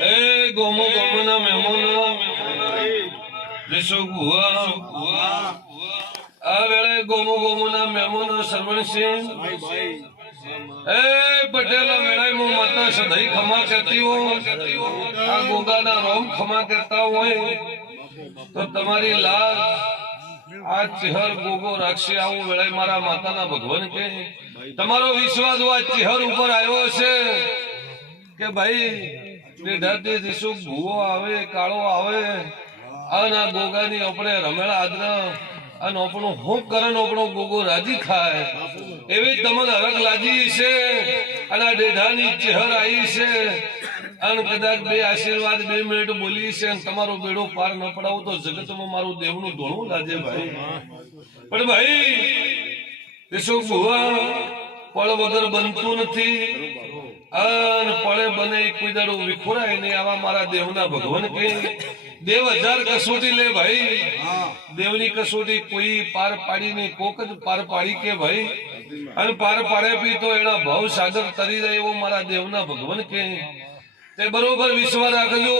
એ ગોમો ગોમના મહેમાનો દેશો ગુવા આ વેળે ગોમો ગોમના મહેમાનો સરવણસિંહ એ પટેલ વેળાએ હું માતા સદાઈ ખમા કહેતી હું આ ગોગાના રોમ ખમા કહેતા હોય તો તમારી લાજ આ ચહેર ગોગો રાખશે આવું વેળાએ મારા માતાના ભગવાન કે તમારો વિશ્વાસ આ ચહેર ઉપર આવ્યો છે કે ભાઈ નિધાતી દિશુ ભૂવો આવે કાળો આવે અને ગોગાની આપણે રમેલા આદરા અને આપણું હું કરે આપણો ગોગો રાજી થાય એવી તમને હરખ લાજી છે અને આ ડેઢાની ચહેર આવી છે અને કદાચ બે આશીર્વાદ 2 મિનિટ બોલી છે અને તમારો બેડો પાર ન પડાવો તો જગતમાં મારું દેવનું ધોળું લાગે ભાઈ પણ ભાઈ દિશુ ભૂવા પળ વગર બનતું નથી અને પળે બને કોઈ દાડો વિખોરાય નહીં આવા મારા દેવના ભગવાન કે દેવ 1000 કસોટી લે ભાઈ દેવની કસોટી કોઈ પાર પાડી નહીં કોક જ પાર પાડી કે ભાઈ અને પાર પાડે બી તો એના ભાવ સાગર તરી જાય એવો મારા દેવના ભગવાન કે તે બરોબર વિશ્વાસ રાખજો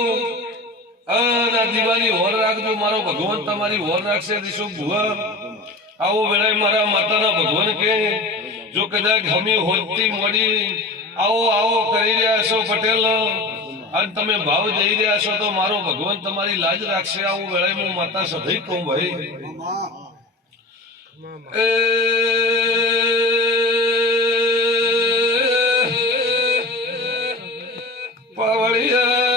અને દીવાની હોર રાખજો મારો ભગવાન તમારી હોર રાખશે દિશો ભુવા આવો વેળાએ મારા માતાના ભગવાન કે જો કદાચ હમી હોતી મોડી આવો આવો કરી રહ્યા છો પટેલ અને તમે ભાવ દઈ રહ્યા છો તો મારો ભગવાન તમારી લાજ રાખશે આવું વેળાએ હું માતા સદાઈ કહું ભાઈ પાવળિયા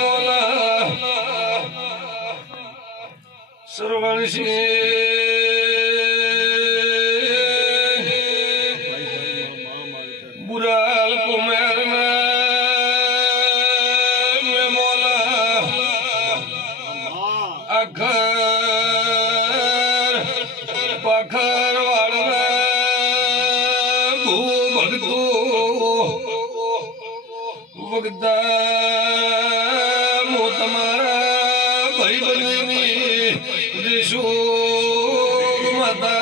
બોલા સરવણસિંહ बुराल कुमार अखर पखर भगतो वगदा मो तमारा भाई बनी दिशो माता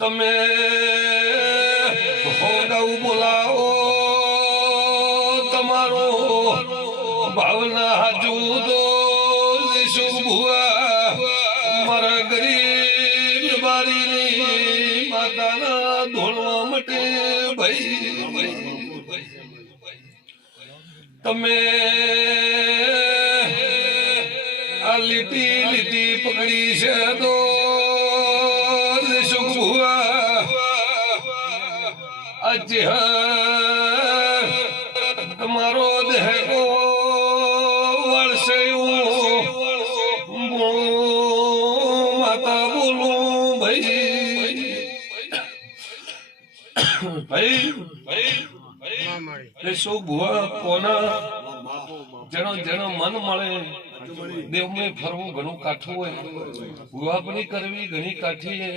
તમે હોગાઉ બોલાવો તમારો ભાવના હાજુ તો દિશુ ભુવા મારા ગરીબ બારીની માતાના ધોળવા માટે ભાઈ તમે આ લીટી લીટી પકડી છે તો તમારો દેહ કો વર્ષે માતા બોલું ભાઈ ભાઈ ભાઈ શું ભુવા કોના જેનો જેનો મન મળે દેવમાં ફરવું ઘણું કાઠું હોય ભુવાપણી કરવી ઘણી કાઠી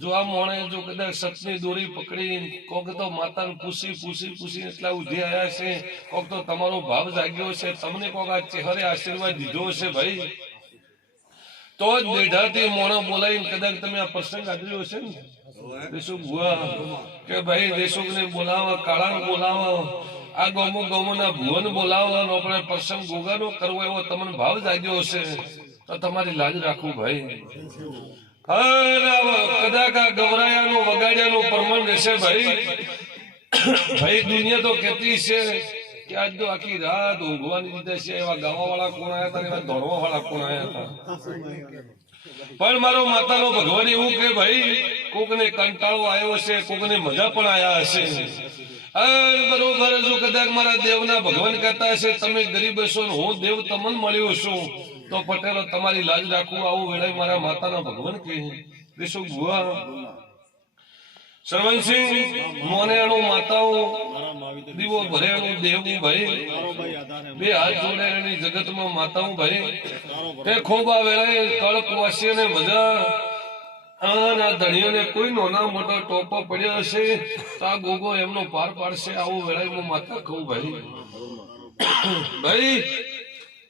જો આ મોણે જો કદાચ સતની દોરી પકડી કોક તો માતાને પૂછી એટલા ઉધી આવ્યા છે કોક તો તમારો ભાવ જાગ્યો છે તમને કોક આ ચહેરે આશીર્વાદ દીધો છે ભાઈ તો જ બેઠાથી મોણો બોલાવીને કદાચ તમે આ પ્રસંગ આદર્યો હશે ને દેશો ભુવા કે ભાઈ દેશોને બોલાવો કાળાને બોલાવો આ ગોમો ગોમોના ભુવન બોલાવવાનો આપણે પ્રસંગ ગોગાનો કરવો એવો તમને ભાવ જાગ્યો હશે તો તમારી લાજ રાખવું ભાઈ કદાચ આ ગવરાયાનું વગાડ્યાનું પ્રમાણ રહેશે ભાઈ ભાઈ દુનિયા તો કહેતી છે કે આજ તો આખી રાત ઊંઘવાની રીતે છે એવા ગાવા વાળા કોણ આવ્યા હતા એવા દોડવા વાળા કોણ આવ્યા હતા પણ મારો માતાનો ભગવાન એવું કે ભાઈ કોકને કંટાળો આવ્યો છે કોકને મજા પણ આવ્યા હશે બરોબર જો કદાચ મારા દેવના ભગવાન કહેતા હશે તમે ગરીબ હશો ને હું દેવ તમને મળ્યો છું તો પટેલો તમારી લાજ રાખવું આવું વેળાએ મારા માતાના ભગવાન કહે દેશો ભુવા સરવણસિંહ મોનેણું માતાઓ દીવો ભરેણું દેવું ભાઈ બે હાથ જોડે એની જગતમાં માતાઓ ભાઈ તે ખૂબ આ વેળાએ કળપ વાસીને મજા અને ધણીઓને કોઈ નાના મોટો ટોપો પડ્યો હશે તો આ ગોગો એમનો પાર પાડશે આવું વેળાએ હું માતા કહું ભાઈ ભાઈ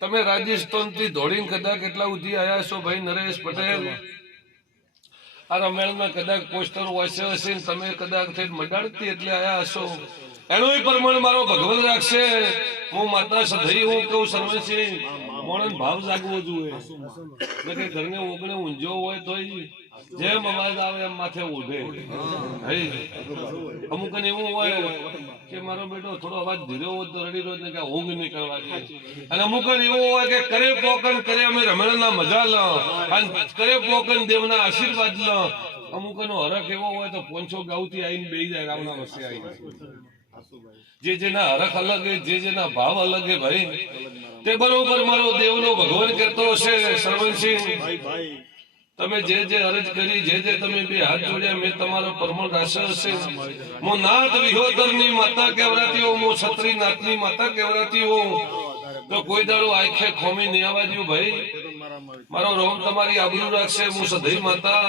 તમે રાજસ્થાન થી દોડીને કદાચ કેટલા ઉધી આવ્યા છો ભાઈ નરેશ પટેલ આ રમેણના કદાચ પોસ્ટર વાંચ્યો હશે ને તમે કદાચ થઈ મડાડતી એટલે આયા હશો એનું પ્રમાણ મારો ભગવાન રાખશે હું માતા સધઈ હું કહું સર્વસિંહ મોણન ભાવ જાગવો જોઈએ એટલે ઘરને ઓગણે ઊંઝો હોય તો જેમ અવાજ આવે એમ માથે ઉઠે અમુક ને એવું હોય કે મારો બેટો થોડો અવાજ ધીરો હોય તો રડી રોજ ને કે ઊંઘ નહીં કરવા અને અમુક એવું હોય કે કરે પોકન કરે અમે રમણના મજા લો અને કરે પોકન દેવના આશીર્વાદ લો અમુક નો હરખ એવો હોય તો પોંચો ગાઉથી આવીને બેસી જાય રામના વસે આવીને જે જેના હરખ અલગ જે જેના ભાવ અલગ હે ભાઈ તે બરોબર મારો દેવનો ભગવાન કહેતો હશે સરવણસિંહ તમે જે જે અરજ કરી જે તમે બે હાથ જોડ્યા મેં તમારો પરમણ રાખ્યો હશે હું નાથ વિહોતરની માતા કહેવરાતી હોઉં હું છત્રી નાથની માતા કહેવરાતી હોઉં તો કોઈ દાડો આંખે ખોમી નહીં આવવા દઉં ભાઈ મારો રોમ તમારી આબરૂ રાખશે હું સધઈ માતા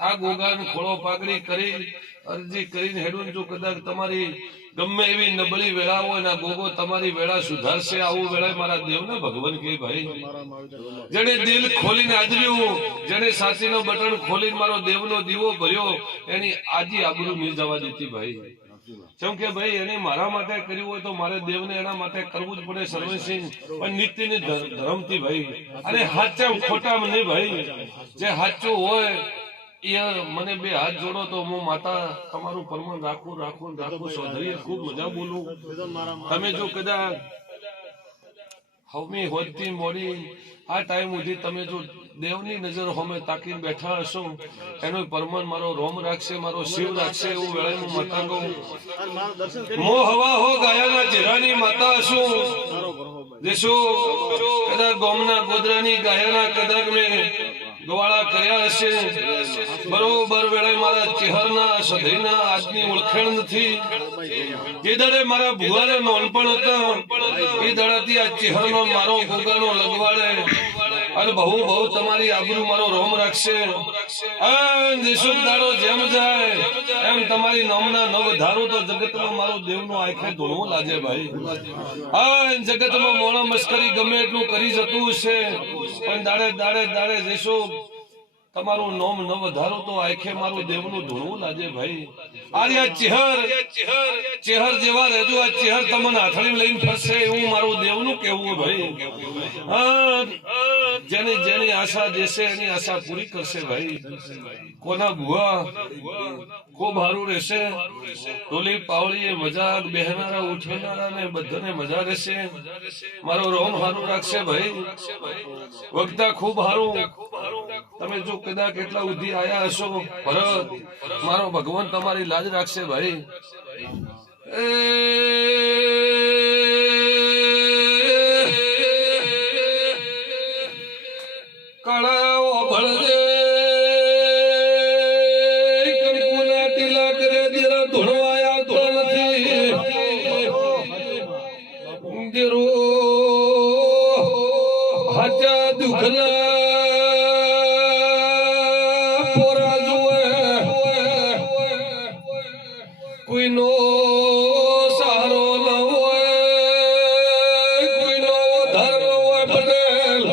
આ ગોગાન ખોળો પાઘડી કરી અરજી કરીને હેડું જો કદાચ તમારી ગમે એવી નબળી વેળા હોય ને ગોગો તમારી વેળા સુધારશે આવું વેળા મારા દેવને ભગવાન કે ભાઈ જેને દિલ ખોલીને આદર્યું જેને સાચીનો બટન ખોલીને મારો દેવનો દીવો ભર્યો એની આજી આબરૂ નહીં જવા દેતી ભાઈ કેમ કે ભાઈ એને મારા માટે કર્યું હોય તો મારે દેવને એના માટે કરવું જ પડે સર્વસિંહ પણ નિત્યની ધર્મથી ભાઈ અને હાચા ખોટા નહીં ભાઈ જે સાચું હોય મને બે હાથ જોડો તો હું માતા તમારું પરમાન રાખું ચૌધરી ખૂબ મજા બોલું તમે જો કદાચ હવમી હોતી મોડી આ ટાઈમ સુધી તમે જો દેવની નજર હોમે તાકીને બેઠા હશો એનો પરમાન મારો રોમ રાખશે મારો શિવ રાખશે એવું વેળે હું માતા કહું મો હવા હો ગાયાના ચહેરાની માતા હશું દેશો કદાચ ગોમના ગોદરાની ગાયાના કદાચ મેં ગવાળા કર્યા હશે બરોબર વેળે મારા ચહેરના સધઈના આજની ઓળખાણ નથી જે દાડે મારા ભુવાને નોનપણ હતા એ દાડાથી આ ચહેરનો મારો ગોગાનો લગવાડે અને બહુ તમારી આબરૂ મારો રોમ રાખશે દેશો દાડો જેમ જાય એમ તમારી નામના ન વધારો તો જગતમાં મારો દેવનો આંખે ધોળવો લાગે ભાઈ જગતમાં મોણા મસ્કરી ગમે એટલું કરી જતું હશે પણ દાડે દેશો તમારું નોમ ન વધારો તો આંખે મારું દેવનું ધોળવું લાગે ભાઈ આ ચેહર જેવા રહેજો આ ચેહર તમને હાથળી લઈને ફરશે એવું મારું દેવનું કેવું ભાઈ જેની આશા દેશે એની આશા પૂરી કરશે ભાઈ કોના ભુવા ખૂબ સારું રહેશે ટોલી પાવળી મજાક બેહનારા ઉઠનારા ને બધાને મજા રહેશે મારો રોમ સારું રાખશે ભાઈ વક્તા ખૂબ સારું તમે જો કદાચ કેટલા ઉધી આયા હશો ભરત મારો ભગવાન તમારી લાજ રાખશે ભાઈ કળાઓ ભળજે કંકુના ટીલા કરે દીરા ધોળવાયા તો નથી દીરો હાચા દુખના કોઈનો સારો ન હોય કોઈનો ધર્મ હોય પટેલ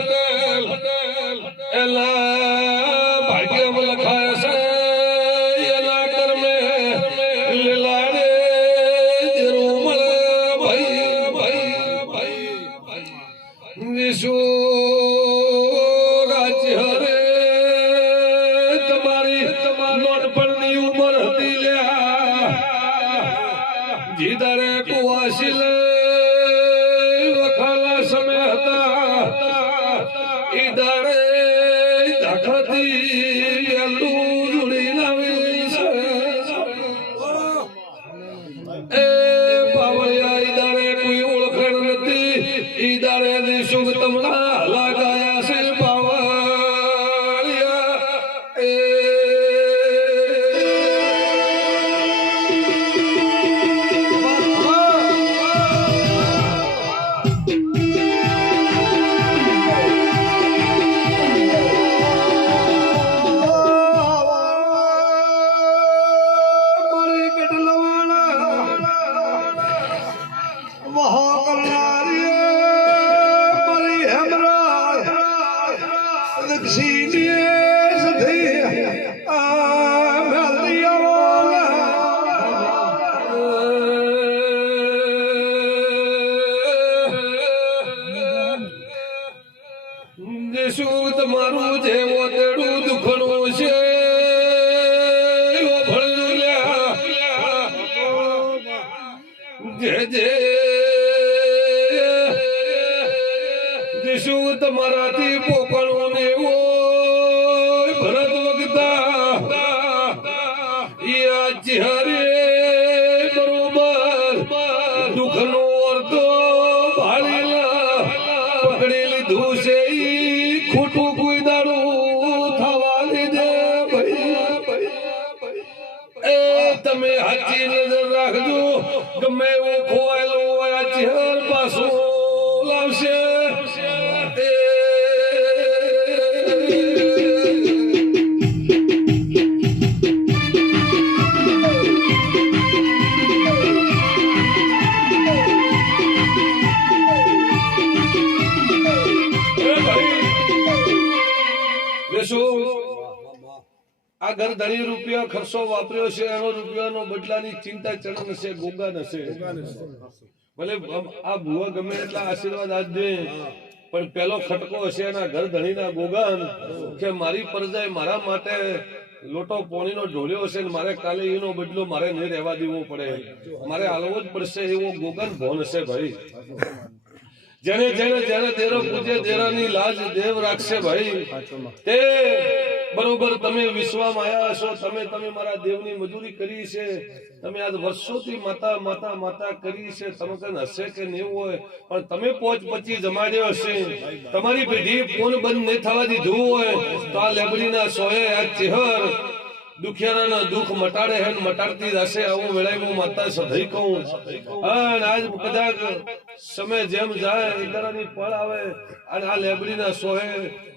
એલા ભાગ્યમાં લખાય છે એના કર્મે લીલાડે જેરું મળે ભાઈ નિશો ગાચી હરે તમારી નોટપણની ઉંમર હતી લ્યા જીદારે કુવાશીલ વખાલા સમય હતા ઈદારે દાખલાથી એલું જોડી લાવી છે એ પાવળિયા ઈદારે કોઈ ઓળખણ નથી ઈદારે નિશુક તમના હલા ગાયા છે પાવળિયા એ મારું જેવો તેડું દુખણું છે શું તમારાથી પોકણું ને ભરત વગતા હરે બરોબર દુઃખ નો અર્થો ભાળેલા પકડી લીધું છે ખોટું કોઈ દાડું થવા લીધે ભાઈ એ તમે હાચી નજર રાખજો ગમે એવું ખોવાયેલું હોય આ ચહેર પાછું લાવશે આ ઘર ધણી રૂપિયા ખર્ચો વાપર્યો છે એનો રૂપિયાનો બદલાની ચિંતા ચરણ હશે ગોગા હશે ભલે આ ભુવા ગમે એટલા આશીર્વાદ આજ દે પણ પેલો ખટકો હશે એના ઘર ધણીના ગોગાન કે મારી પરજાએ મારા માટે લોટો પોણીનો ઢોળ્યો હશે ને મારે કાલે એનો બદલો મારે નહીં રહેવા દેવો પડે મારે હાલવો જ પડશે એવો ગોગાન ભોન હશે ભાઈ જેને જેને જેને દેરો પૂજે દેરાની લાજ દેવ રાખશે ભાઈ તે બરોબર તમે વિશ્વમાં આવ્યા છો તમે મારા દેવની મજૂરી કરી છે તમે આજ વર્ષોથી માતા માતા માતા કરી છે તમે કઈ હશે કે નહીં હોય પણ તમે પોચ પચી જમાડ્યો હશે તમારી પેઢી ફોન બંધ નહીં થવા દીધું હોય તો આ લેબડીના સોએ આ ચેહર દુખિયાના દુઃખ મટાડે હે મટાડતી જશે આવું વેળાએ હું માતા સધઈ કહું અને આજ કદાચ સમય જેમ જાય એકરાની પળ આવે અને આ લેબડીના સોહે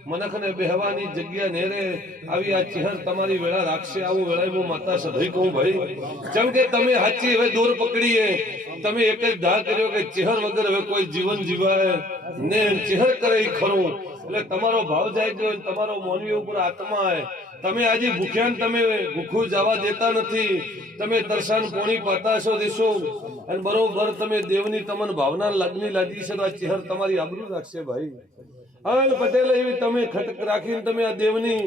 મનખને બેહવાની જગ્યા નેરે આવી આ ચહેર તમારી વેળા રાખશે આવું વેળાએ હું માતા સધઈ કહું ભાઈ જેમ કે તમે હાચી હવે દોર પકડીએ તમે એક જ ધા કર્યો કે ચહેર વગર હવે કોઈ જીવન જીવાય ને ચહેર કરે ખરું એટલે તમારો ભાવ જાય ગયો તમારો માનવી ઉપર આત્મા આવે તમે આજે ભૂખ્યા તમે ભૂખું જવા દેતા નથી તમે તરસાન પોણી પાતા છો દેશો અને બરોબર તમે દેવની તમને ભાવના લાગણી લાગી છે તો આ ચહેર તમારી આબરૂ રાખશે ભાઈ અને પટેલ એવી તમે ખટક રાખીને તમે આ દેવની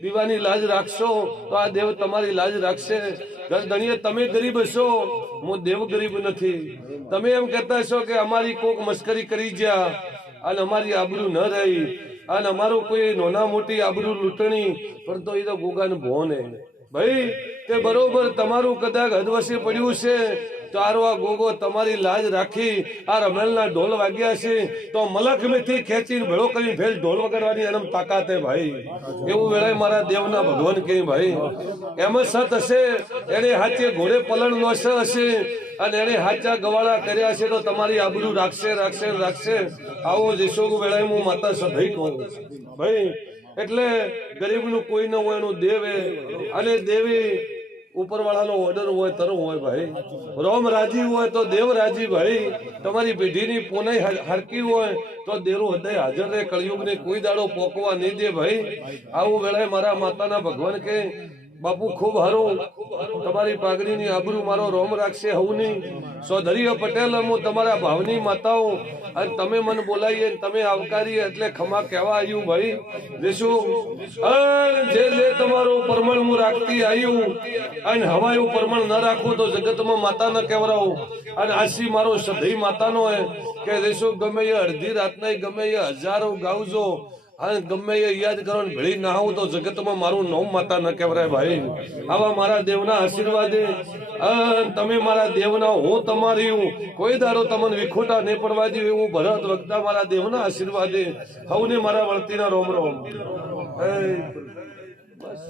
દીવાની લાજ રાખશો તો આ દેવ તમારી લાજ રાખશે ધણીએ તમે ગરીબ હશો હું દેવ ગરીબ નથી તમે એમ કહેતા છો કે અમારી કોક મસ્કરી કરી ગયા અને અમારી આબરૂ ન રહી અને અમારું કોઈ નાના મોટી આબરૂ લૂંટણી પણ તો એ તો ગોગાન ભોને ભાઈ તે બરોબર તમારું કદાચ હદવશે પડ્યું છે તો આ ગોગો તમારી લાજ રાખી આ રમેલના ઢોલ વાગ્યા છે તો મલક મેથી ખેંચીને ભેળો કરીને ફેર ઢોલ વગાડવાની એમ તાકાત હે ભાઈ એવું વેળાએ મારા દેવના ભગવાન કહે ભાઈ એમ સત હશે એને હાથે ઘોડે પલણ નો હશે અને એને હાચા ગવાળા કર્યા છે તો તમારી આબરૂ રાખશે રાખશે રાખશે આવો જેશોગ વેળાએ હું માતા સધઈ કહું ભાઈ એટલે ગરીબનું કોઈ ન હોય એનું દેવે અને દેવી ઉપરવાળાનો ઓર્ડર હોય તરફ હોય ભાઈ રોમ રાજી હોય તો દેવ રાજી ભાઈ તમારી પેઢીની પોનાઈ હરકી હોય તો દેરું હૃદય હાજર રહે કળિયુગને કોઈ દાડો પોકવા નહીં દે ભાઈ આવું વેળાએ મારા માતાના ભગવાન કે બાપુ ખૂબ હારું તમારી પાઘડીની આબરૂ મારો રોમ રાખશે હવની ચૌધરી પટેલ હું તમારા ભાવની માતાઓ અને તમે મને બોલાવીએ તમે આવકારીએ એટલે ખમા કહેવા આવ્યું ભાઈ દેશું જે જે તમારું પરમણ હું રાખતી આવ્યું અને હવાયું પરમણ ન રાખવું તો જગતમાં માતા ન કહેવરાવું અને આશી મારો સધઈ માતાનો હે કે દેશું ગમે એ અડધી રાતના ગમે એ હજારો ગાવજો અને ગમે એ યાદ કરો ને ભેળી ના આવું તો જગતમાં મારું નામ માતા ન કહેવાય ભાઈ આવા મારા દેવના આશીર્વાદે તમે મારા દેવના હું તમારી હું કોઈ દાડો તમને વિખોટા નહીં પડવા દઉં એવું ભરત વખતા મારા દેવના આશીર્વાદે હવને મારા વળતીના રોમ રોમ બસ